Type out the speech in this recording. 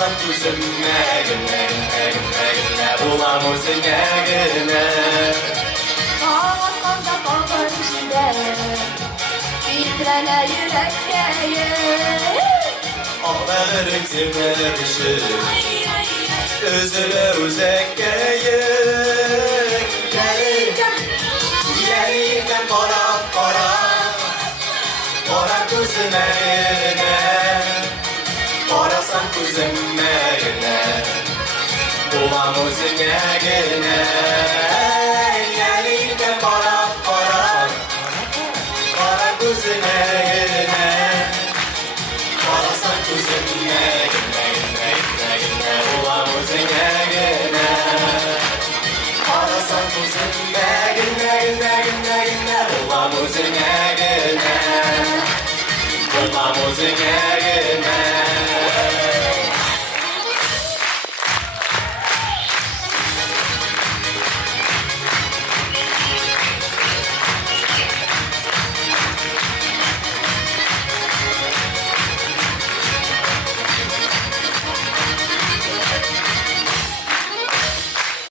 Qarasam gözümə günə, bulam özünə günə. Ağlatmanda qalqan içində Bitirənə yürəkdəyim Ağlarım sevərişim Özünə uzəkkəyim Gəlirəm qara qara Qara gözümə günə Qarasam gözümə günə Bulam özünə günə